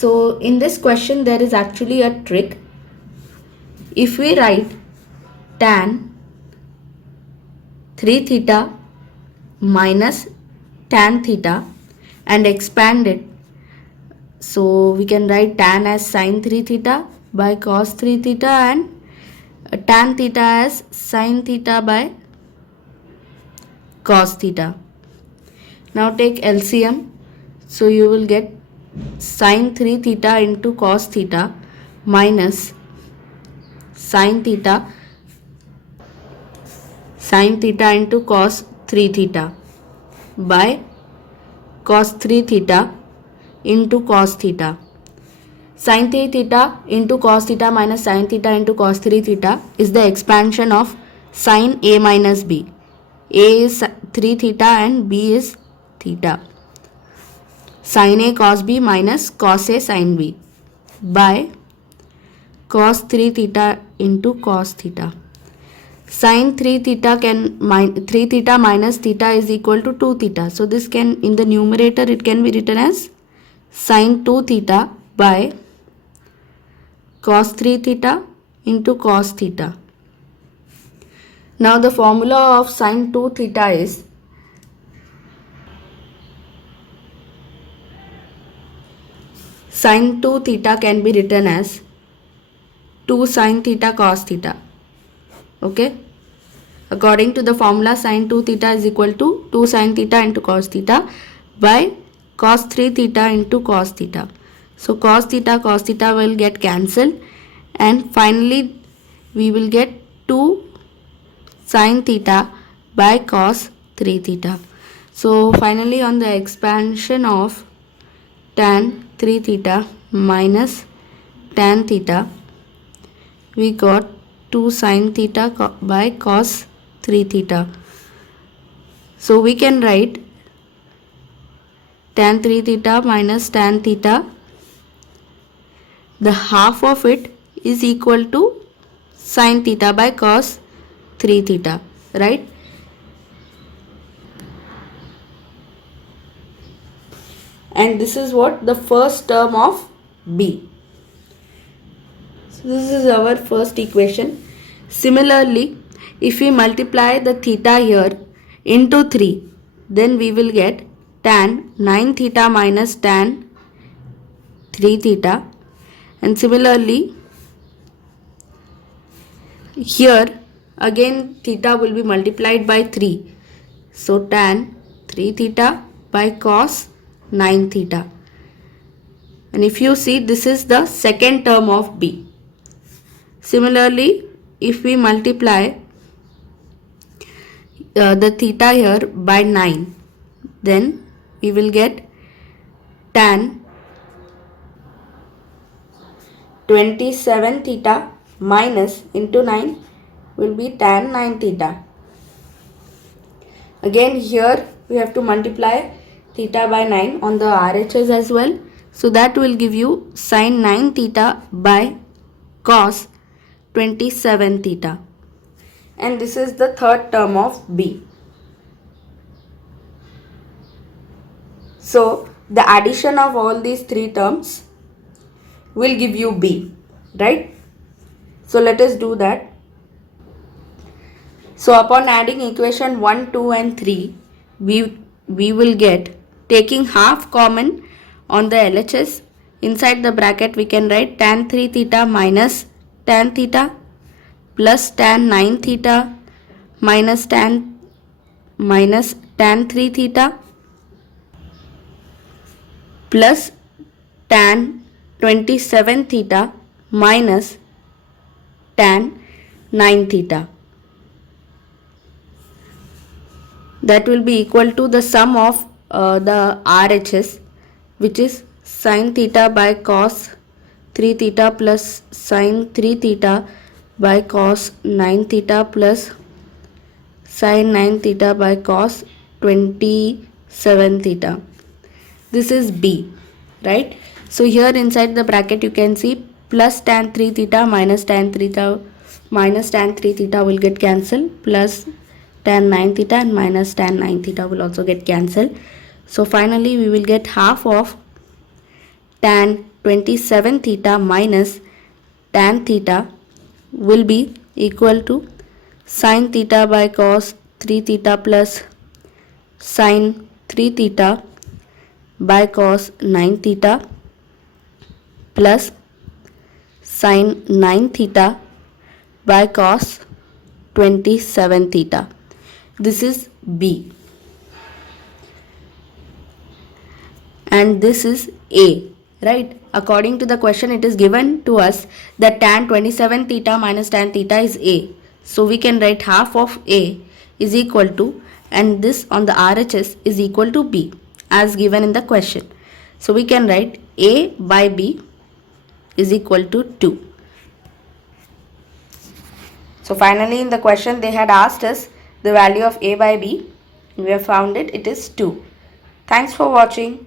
So in this question there is actually a trick. If we write tan 3 theta minus tan theta and expand it, so we can write tan as sin 3 theta by cos 3 theta and tan theta as sin theta by cos theta. Now take LCM. So you will get sin 3 theta into cos theta minus sin theta into cos 3 theta by cos 3 theta into cos theta. Sin 3 theta into cos theta minus sin theta into cos 3 theta is the expansion of sin A minus B. A is 3 theta and B is theta. Sin A cos B minus cos A sin B by cos 3 theta into cos theta. Sin 3 theta 3 theta minus theta is equal to 2 theta. So this can, in the numerator it can be written as sin 2 theta by cos 3 theta into cos theta. Now the formula of sin 2 theta is sin 2 theta can be written as 2 sin theta cos theta. Okay. According to the formula, sin 2 theta is equal to 2 sin theta into cos theta by cos 3 theta into cos theta. So cos theta will get cancelled and finally we will get 2 sin theta by cos 3 theta. So finally on the expansion of tan 3 theta minus tan theta, we got 2 sin theta by cos 3 theta. So we can write tan 3 theta minus tan theta, the half of it is equal to sin theta by cos 3 theta, right? And this is what the first term of B. So this is our first equation. Similarly, if we multiply the theta here into 3, then we will get tan 9 theta minus tan 3 theta. And similarly, here again theta will be multiplied by 3. So tan 3 theta by cos 9 theta. And if you see, this is the second term of B. Similarly, if we multiply the theta here by 9, then we will get tan 27 theta minus into 9 will be tan 9 theta. Again here we have to multiply theta by 9 on the RHS as well. So that will give you sin 9 theta by cos 27 theta. And this is the third term of B. So the addition of all these three terms will give you B, right? So let us do that. So upon adding equation 1, 2 and 3, we will get, taking half common on the LHS, inside the bracket we can write tan 3 theta minus tan theta plus tan 9 theta minus tan 3 theta plus tan 27 theta minus tan 9 theta. That will be equal to the sum of the RHS, which is sin theta by cos 3 theta plus sin 3 theta by cos 9 theta plus sin 9 theta by cos 27 theta. This is B, right? So here inside the bracket you can see plus tan 3 theta minus tan 3 theta will get cancelled, plus tan 9 theta and minus tan 9 theta will also get cancelled. So finally we will get half of tan 27 theta minus tan theta will be equal to sin theta by cos 3 theta plus sin 3 theta by cos 9 theta plus sin 9 theta by cos 27 theta. This is B. And this is A, right? According to the question, it is given to us that tan 27 theta minus tan theta is A. So we can write half of A is equal to, and this on the RHS is equal to B as given in the question. So we can write A by B is equal to 2. So finally in the question they had asked us the value of A by B. We have found it is 2. Thanks for watching.